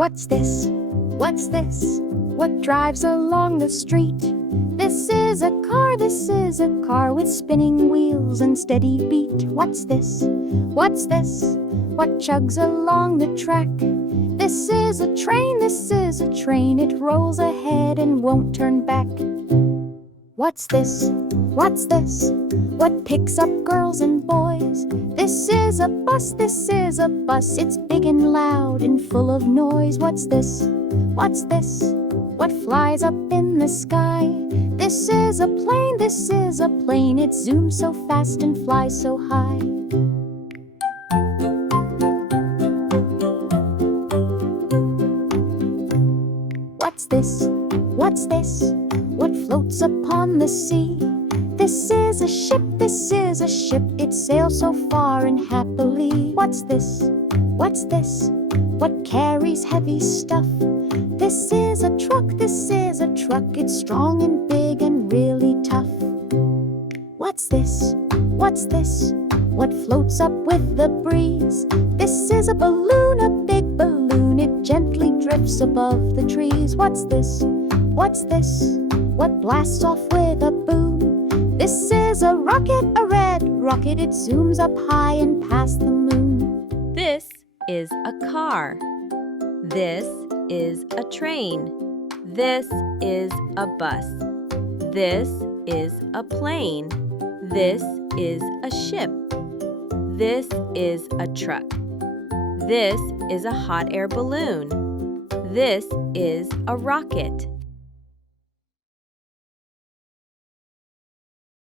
What's this? What's this? What drives along the street? This is a car, this is a car with spinning wheels and steady beat. What's this? What's this? What chugs along the track? This is a train, this is a train. It rolls ahead and won't turn back. What's this? What's this? What picks up girls and boys? This is a bus, this is a bus. It's big and loud and full of noise. What's this? What's this? What flies up in the sky? This is a plane, this is a plane. It zooms so fast and flies so high. What's this? What's this? What floats upon the sea? This is a ship, this is a ship. It sails so far and happily. What's this? What's this? What carries heavy stuff? This is a truck, this is a truck. It's strong and big and really tough. What's this? What's this? What floats up with the breeze? This is a balloon, a big balloon. It gently drifts above the trees. What's this? What's this? What blasts off with a boom? This is a rocket, a red rocket. It zooms up high and past the moon. This is a car. This is a train. This is a bus. This is a plane. This is a ship. This is a truck. This is a hot air balloon. This is a rocket.